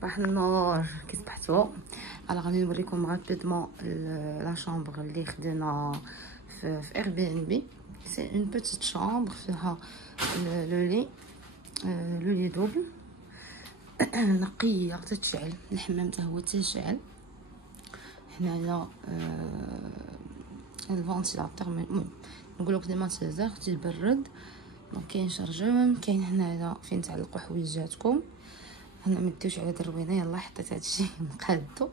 صباح النور كي صبحتوا. انا غادي نوريكم رابيدمون لا شامبر اللي خدينا في اير بي ان بي. سي اون بيتيت شامبر فيها لو لي دوبل نقيه تتشعل، الحمام حتى هو تيشعل. هنايا الفونتيلاتور، المهم نقولوا كليماتيزور تيبرد. دونك كاين شارجون، كاين هنايا فين تعلقوا حويجاتكم. هنا مديوش على دروينه، يلا حطيت هادشي مقادو.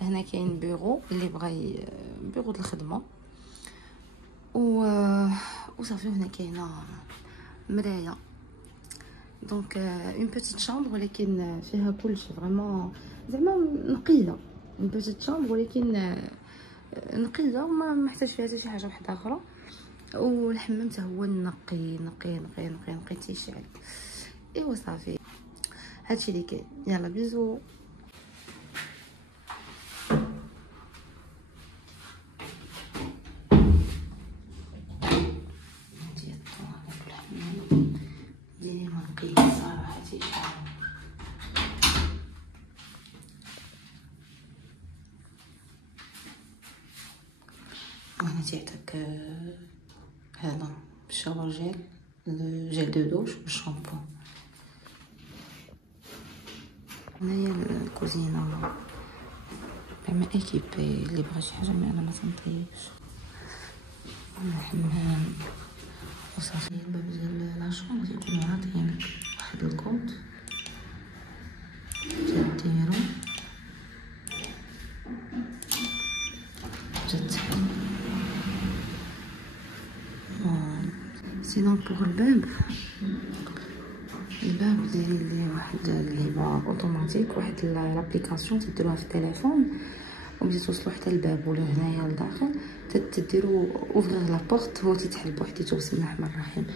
هنا كاين بيرو اللي بغى بيرو الخدمه وصافي. هنا كاينه مرايه. دونك اون بيتيت شامبر ولكن فيها كلشي فريمون زعما نقيه. اون بيتيت شامبر ولكن نقيه وما محتاج فيها حتى شي حاجه واحده اخرى. والحمام حتى هو نقي نقي نقي نقي نقي تيشعل. ايوا صافي هادشي اللي كاين. يلا بيزو. وهنا تيعطيك هذا الشاور جيل، جيل دو دوش والشامبو. هنايا الكوزينه زعما ايكيبي، اللي بغى شي حاجه ما انا ما تنطيبش. الحمام وصافي. الباب ديال لا شومبر تيكونوا عاطيين واحد الكود تديرو تتحل. سينون بوغ الباب دايرين ليه واحد اللعبه اوتوماتيك، واحد لابليكاسيون تديروها في التليفون وباش توصلوا حتى الباب ولا هنايا لداخل تديروا اوفرير لا بورت، هو تيتحل بوحديته. بسم الله الرحمن الرحيم.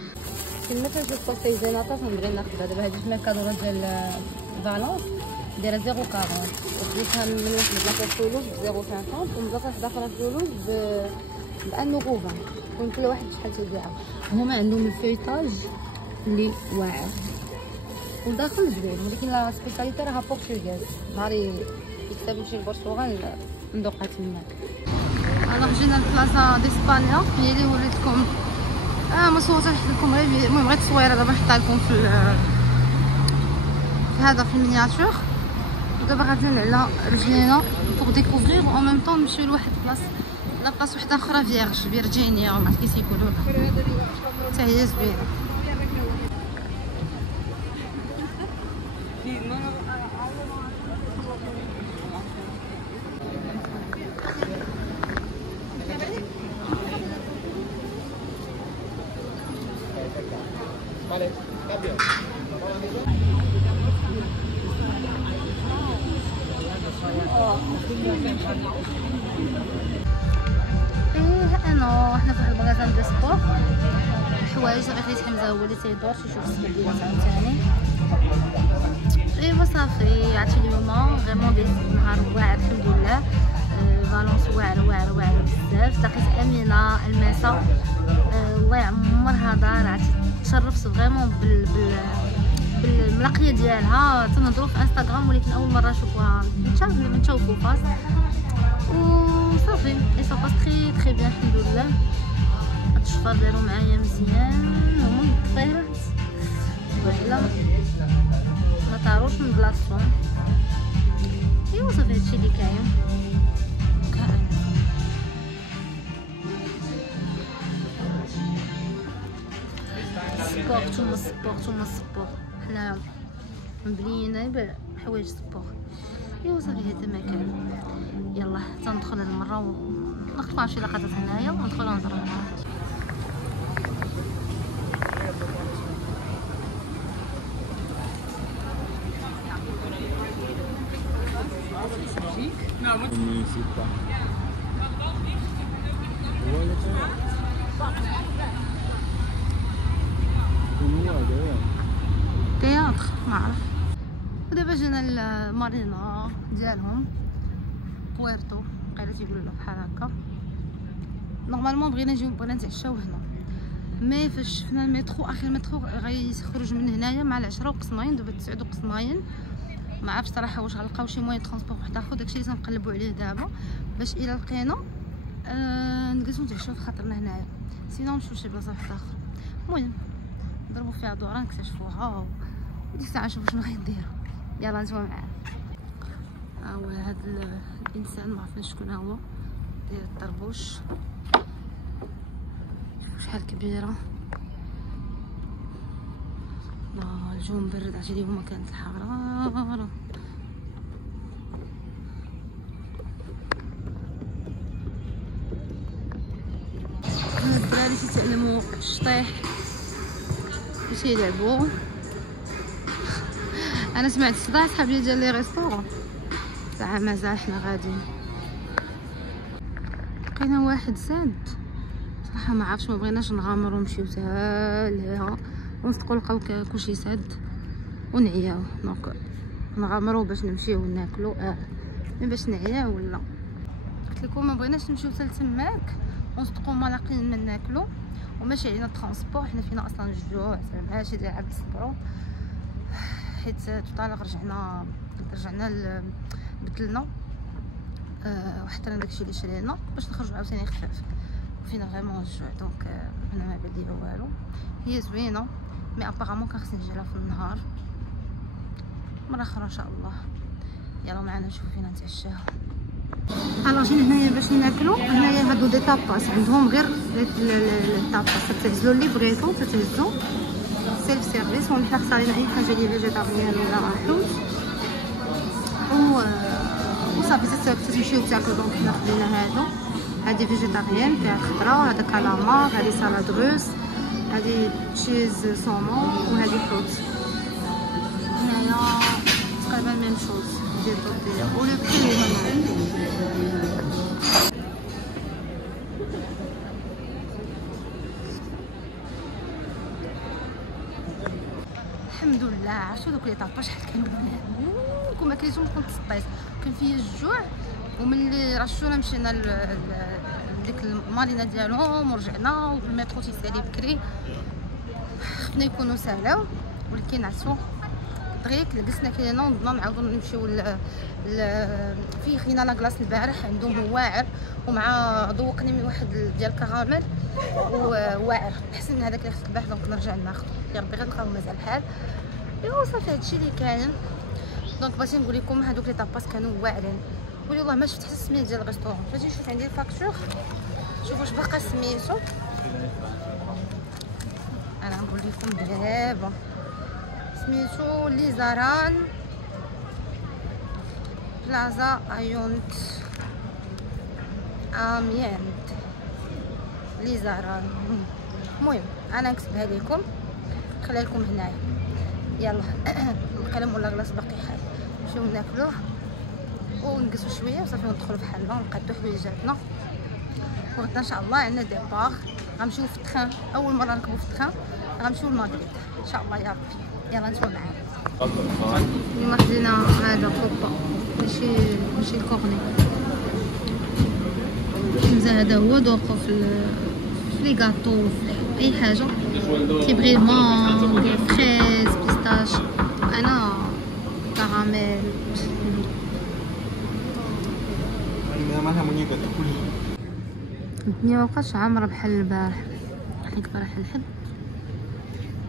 كما كنشوف الفيزيناطور نبغي ناخذها دابا. هاد الميكادورا ديال فالونس دايره 0.40 وخديتها من واحد لاكاس فولوج ب 0.50 ومن واحده اخرى فولوج ب 1.20. وكل واحد شحال تيبيعها. هما عندهم الفيتاج اللي واعر وداخل زوين، ولكن لا سبيساليتي راها بورتوغيز. نهاري يكتب نمشي للبرتغال ندوقها تماك. انا جينا لبلاصه ديسبانيا هي اللي وليتكم ما صورتش لكم غير. المهم غير التصويره دابا نحطها لكم في هذا في المينياتور. ودابا غاديين على رجلينا بوغ ديكوفرير اون ميم طون نمشيو لواحد لا بلاصه وحده اخرى فيرجينيا وما عرفت كيف يقولوا لها، حتى هي زوينه. Vale, cambio. انا حنا في واحد المغازان دو سبور الحوايج. صافي خديت حمزه هو اللي تيدور تيشوف السبديلات عاوتاني. ايوا صافي عرفتي اليوم فريمون ديت نهار واعر الحمد لله. فالونس واعر واعر واعر بزاف. لقيت امينه الماسه الله يعمرها دار. عرفتي تشرفت فريمون بالملاقيه ديالها. تنهضروا في انستغرام ولكن اول مره نشوفوها نشوفو فاس. وصافي اي سا باس تري تري بيان الحمد لله. هاد الشفار داروا معايا مزيان هما الطيرات ولا ما طاروش من بلاصتهم. ايوا صافي هادشي اللي كاين. سبور حنا مبنيين بحوايج سبور. ايوا صافي هذا ما كان. يلا تندخل هاد المره ونخطفوا شي لقطات هنايا وندخلوا نهضروا معاهم. تياتر ما عرف. ودابا جينا للمارينا ديالهم بويرتو بقينا تيقولوا له بحال هكا. نورمالمون بغينا نتعشاو هنا، مي فاش شفنا المترو اخر مترو غيخرج من هنايا مع العشرة وقسناين. دابا 9 وقسناين ما عرفتش صراحه واش غنلقاو شي موين ترونسبور واحد اخر. داكشي اللي تنقلبوا عليه دابا باش الا لقينا نجلسو نتعشاو في خاطرنا هنايا، سينو نمشيو لشي بلاصه واحده اخرى. المهم نضربوا فيها دوره نكتشفوها وديك الساعه نشوفوا شنو غنديروا. يلا نتوما معانا. ها هو هاد الانسان ما عرفناش شكون هو داير الطربوش، شوفوا شحال كبيره. الجو مبرد عرفتي اليوم كانت الحراره. الدراري تيتعلموا الشطيح باش يلعبوا. انا سمعت صداع صحابي ديال لي ريستورون ساعه مازال حنا غاديين. لقينا واحد ساد صراحه ما عرفتش، ما بغيناش نغامروا نمشيو حتى ليها ونصدقوا لقاو كلشي ساد ونعياو. دونك نغامروا باش نمشيو ناكلوا مي باش نعياو ولا. قلت لكم ما بغيناش نمشيو حتى لتماك ونصدقوا ما لاقيين من ناكلوا وماشي علينا الترونسبور. حنا فينا اصلا الجوع ماشي ديال عاد نصبروا، حيت طالق رجعنا بدلنا وحتى داكشي اللي شرينا باش نخرجوا عاوتاني خفاف وفينا فريمون الجوع. دونك انا ما بان ليا والو. هي زوينه مي ابارامون كان خصني نجي لها في النهار مره اخرى ان شاء الله. يلا معنا نشوفوا فينا نتعشاو. الوغ جينا هنايا باش ناكلو. هنايا هادو دي طاباس عندهم غير الطاباس تهزلو اللي بغيتو تتهزو سيلف سيرفيس. وحنا خصنا لينا اي حاجه اللي فيجيتاريان ولا حوت وصافي تمشيو تاكلو. دونك حنا خدينا هادو، هادي فيجيتاريان فيها خضره، هذا كالامار، هادي سالاد روس، هادي تشيز صومون وهادي حوت. هنايا تقريبا ميم شوز ديال التورتيلا ولو بري الحمد لله. عرفتو دوك لي طابا شحال كانوا بنان كون ما كليتهم كنت سطيت، كان فيا الجوع. وملي رشونا مشينا لديك المارينا ديالهم ورجعنا والمترو تيسالي بكري، خفنا يكونوا سالاو ولكن عرفتو دغيا لبسنا كلينا ونضنا نعاودو نمشيو فيه. خدينا لاكلاص البارح عندهم هو واعر ومع ذوقني من واحد ديال الكراميل وواعر احسن من هذاك اللي خدت البارح. دونك نرجع ناخذ يا ربي غير نلقاو مازال الحال. ايوا صافي هادشي اللي كاين. دونك بغيتي نقول لكم هادوك لي طاباس كانوا واعرين. قولي والله ما شفت حتى السميه ديال الريستورون. بغيتي نشوف عندي الفاكتور شوفوا واش باقا سميتو. انا نقول لكم دابا سميتو ليزاران بلازا ايونت اميانت ليزاران. المهم انا نكتبها لكم نخليها لكم هنايا. يلا القلم ولا غلاس باقي حال نمشيو ناكلوه ونقصوا شويه وصافي ندخلوا في حالنا ونقادو حويجاتنا. وغدا ان شاء الله عندنا ديبار غنمشيو في التخان. اول مره نركبوا في التخان غنمشيو لمدريد ان شاء الله يا ربي. يلا نتوما معانا. اليوم خدينا هذا كوبا ماشي الكورني حمزه. هذا هو ذوقو في لي غاطو في اي حاجه كيبغي مانغ فريز بيستاش. انا كراميل. الدنيا مابقاتش عامره بحال البارح، حيت البارح الحد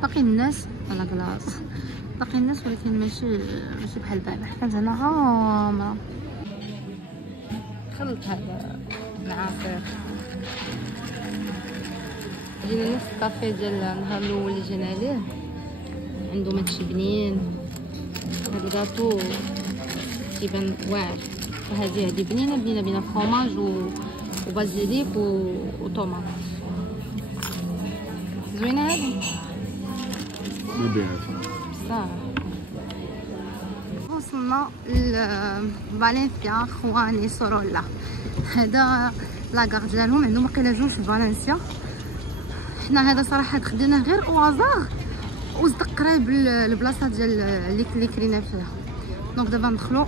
باقي الناس على كلاص، باقي الناس ولكن ماشي بحال البارح. كانت هنا عامره. خلط هذا العصير. جينا نفس الكافيه ديال النهار الاول اللي جينا ليه، عندهم هادشي بنين. هاد الكاطو كيبان واعر. هادي بنينه فروماج وبازيليك وطوماط. زوينه هادي بصح. وصلنا لفالنسيا خواني سورولا. هذا لاكار ديالهم عندهم واقيلا جوج في فالنسيا. حنا هذا صراحه خديناه غير اوازار وصدق قريب البلاصه ديال اللي كرينا فيها. دونك دابا ندخلو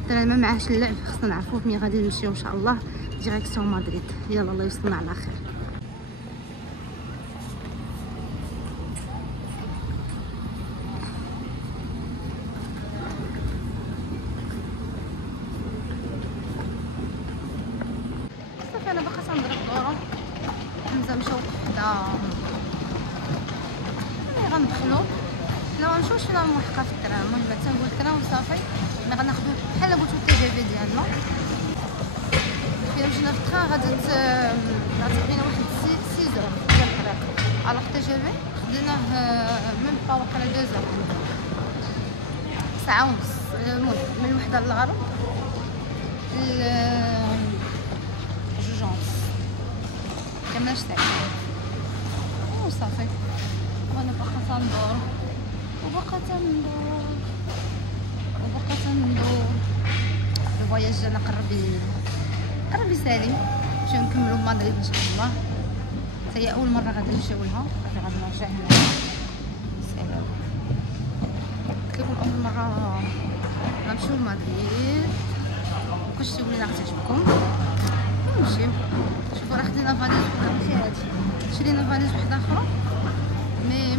الدراري ما معاهش اللعب، خصنا نعرفو فين غادي نمشيو ان شاء الله ديريكسيون مدريد. يلا الله يوصلنا على خير. غندخلو لا غنمشيوش فينا ملحقه في الترام. المهم تنقول الترام صافي، مي غناخدو بحال قلتو تي جي في ديالنا. فين مشينا في الترام غتبقينا واحد 6 زور ديال الطريق، الوغ تي جي في خديناه ميم با واقيلا 2 زور، ساعه ونص. المهم من الوحده للغرب جوج ونص كملناش ساعه وصافي. وانا باقا تندور وباقا تندور. الفواياج ديالنا قرب يسالي. نمشيو نكملو مدريد ان شاء الله. حتى هي اول مره غادي نمشيو لها، غادي نرجع هنا. سلام. قلت لكم اول مره غنمشيو لمدريد، وكنتو بلينا غتعجبكم. نمشيو. شوفوا راه خدينا فاليز ماشي هادي، شرينا فاليز وحده اخرى مي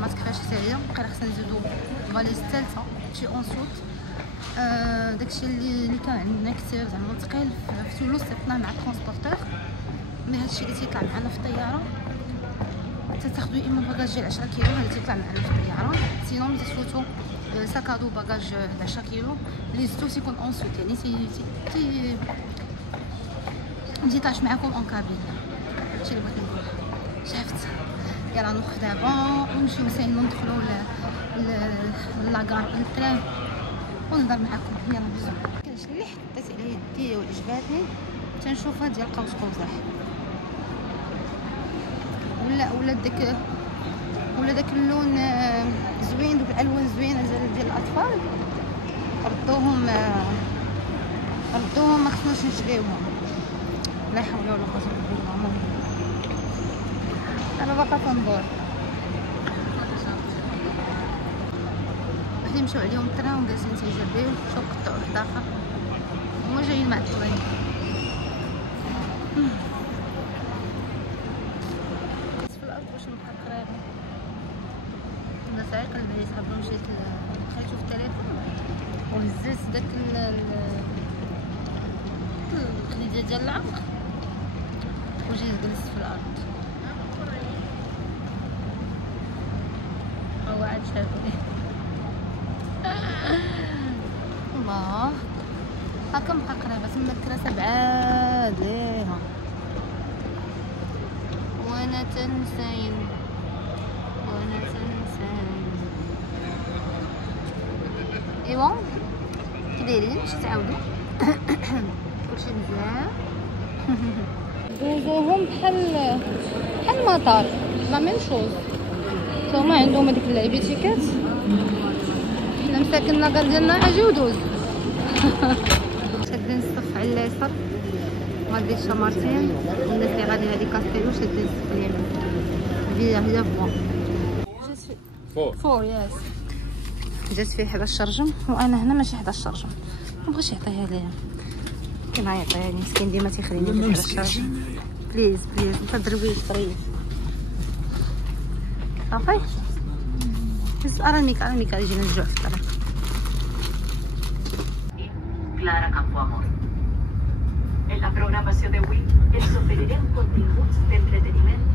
ما تكفاش حتى هي. بقينا خصنا نزيدو فاليز الثالثه شي اونسوت. داكشي اللي كان عندنا كثير زعما ثقيل في تولوز صيفطناه مع الترونسبورتور، مي هادشي اللي تيطلع معنا في الطياره تاخدو يا اما باكاج ديال 10 كيلو هذا تيطلع معنا في الطياره، سينو ملي تفوتو ساكادو باكاج 10 كيلو اللي زدتو تيكون اونسوت، يعني تي متيطلعش معاكم اون كابين. هادشي اللي بغيت نقول. شافت يلا نوقف دابا ونمشيو ساين ندخلو لاكار الترام ونهضر معاكم. يلا بزاف. كاش اللي حطيت على يدي وعجباتني تنشوفها ديال قوس قزح ولا داك اللون زوين، دوك الالوان زوينه ديال الاطفال. ردوهم ما خصناش نشريوهم. لا حول ولا قوه الا بالله. انا باقا تندور. وحدين مشاو عليهم الترام وجالسين تيجريو، مشاو قطعوا واحد اخر هما جايين معطلين. في الارض باش نبقى قريبه. انا ساعه قلب عليه صاحبي مشيت دخلتو في التليفون وهزيت داك الخديجه ديال العمق وجيت جلست في الارض. هو عاد شافني. الله هاكا نبقى قريبه. تما الكراسه بعاد ليها وانا تنساين. ايوا كي دايرين واش تعاودوا؟ كلشي مزيان. دوزوهم بحال المطار لا ميم شوز. هما عندهم هذيك اللعيبيتيكات، حنا مساكن لاكار ديالنا اجيو دوز. شادين الصف على اليسار غادي شامارتين، الناس اللي غادي هادي كاستيلو شادين الصف اليمين هي فور ياس. جات فيه 11 رجم وانا هنا ماشي 11 رجم. مبغاش يعطيها ليا، كان غيعطيها لي مسكين ديما تيخليني في 11 رجم. بليز انت درويش طريف صافي. بس اراميك يجي نرجعو في الطريق. Clara Campoamor. En la programación de Wii, el oferiré continguts d'entreteniment